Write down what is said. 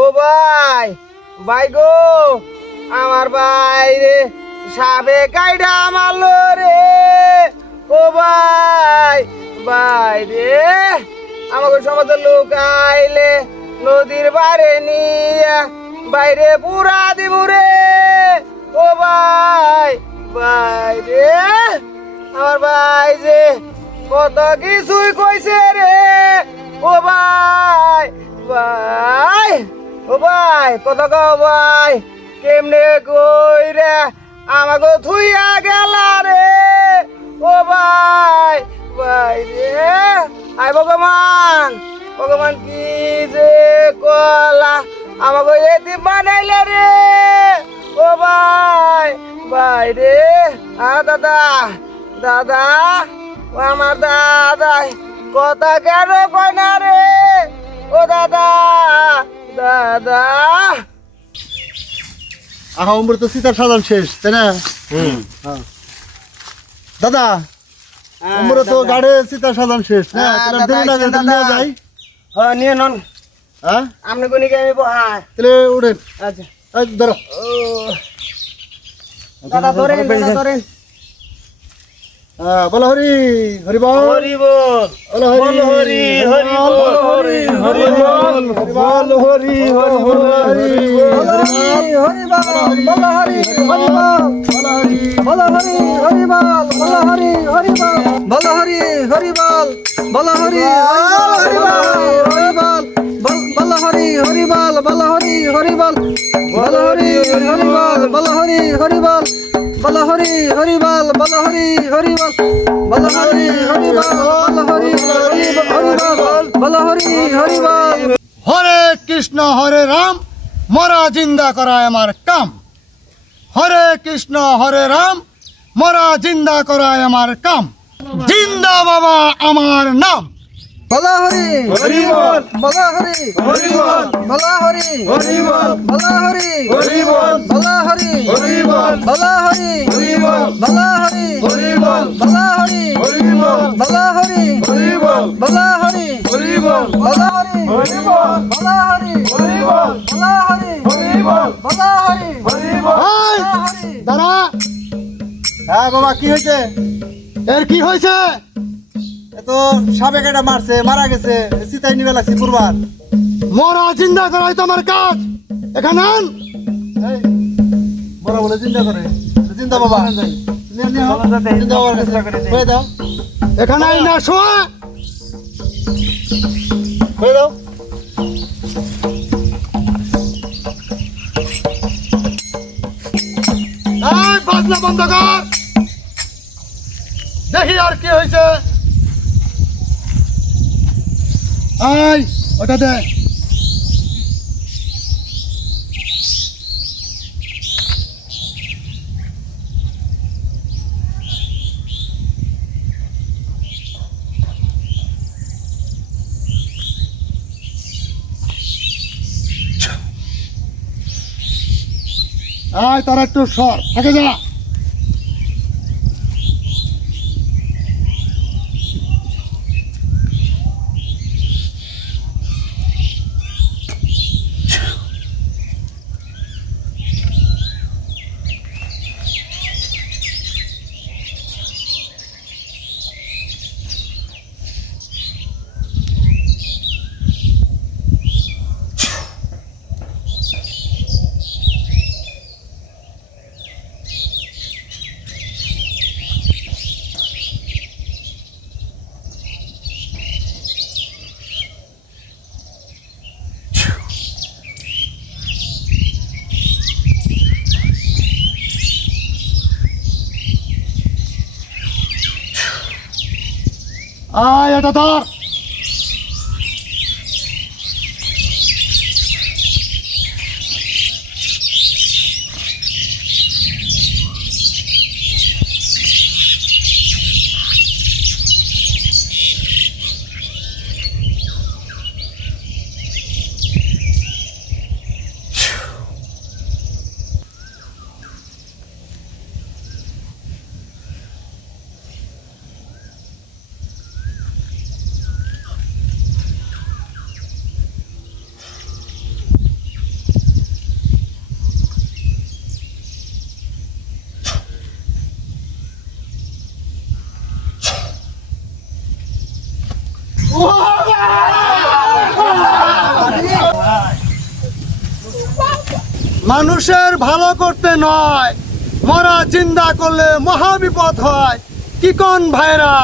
ও ভাই, ভাই গো, আমার ভাই রে সাবে কাইডা মারলো রে। ও ভাই, ভাই রে, আমাকে সমাজের লোক আইলে নদীর বারে নিয়া বাইরে পুরা দিব রে। ও ভাই, ভাই রে, আমার ভাই যে কত কিছুই কইছে রে। ও ভাই, ভাই, ও ভাই, কত গাও ভাই, কেমনে কই রে আমাকে থুইয়া গেলা রে। ও ভাই, ভাই রে, আই ভগবান, ভগবান কি যে কলা আমাকে এটি বানাইলে রে। ও ভাই, ভাই রে, দাদা, দাদা, ও আমার দাদা কথা কেন কয় না রে। ও দাদা, দাদা। আহা উমর তো সীতার সাজান শেষ তাই না? দাদা উমর তো গাড়ে সীতার সাজান শেষ না? তাহলে দেরি না করে নিয়ে যাই। হ্যাঁ, নিয়ে নন। হ্যাঁ, আপনি কোনি কে আমি বহাই। তাহলে উঠেন। আচ্ছা, এই ধরো। ও দাদা ধরেন, দাদা ধরেন। বলো হরি হরি বল। হরি বল, বলো বল হরি, হরি বল, হরি, হরি বল, বল হরি হরি বল হরি হরি বল বল হরি হরি বল বল হরি হরি বল বল হরি হরি বল বল হরি হরি বল বল হরি হরি বল বল হরি হরি বল বল হরি হরি বল বল হরি হরি বল বল হরি হরি বল বল হরি হরি বল বল হরি হরি বল বল হরি হরি বল বল হরি হরি বল বল হরি হরি বল। হরে কৃষ্ণ হরে রাম, মরা জিন্দা করায় আমার কাম। হরে কৃষ্ণ হরে রাম, মরা জিন্দা করায় আমার কাম। জিন্দা বাবা আমার নাম। বলা হরি হরি বল বলা হরি হরি বল বলা হরি হরি বল বলা হরি হরি বল বলা হরি হরি বল বলা হরি হরি বল বলা হরি হরি বল বলা হরি হরি বল বলা হরি হরি বল বলা হরি হরি বল বলা হরি হরি বল বলা হরি হরি বল বলা হরি হরি বল বলা হরি হরি বল। দাঁড়া। হ্যাঁ বাবা, কি হয়েছে? এর কি হয়েছে? তো সাপে কেটে মারছে, মারা গেছে, সীতাই নিবে লাগছে কুরবান। মরা জিন্দা করাই তো আমার কাজ। এখানে আন। মরা বলে জিন্দা করে। জিন্দা বাবা হয়ে দাও। এখানে আই না শোয়া হয়ে দাও। এই বাজনা বন্ধ কর। দেখি আর কি হয়েছে। আই ওটা দে। আয় তারা একটু সর থাকে যা। আয় এটা ধর। মানুষের ভালো করতে নয়, মরা চিন্তা করলে মহা বিপদ হয়। কি কোন ভাইরা?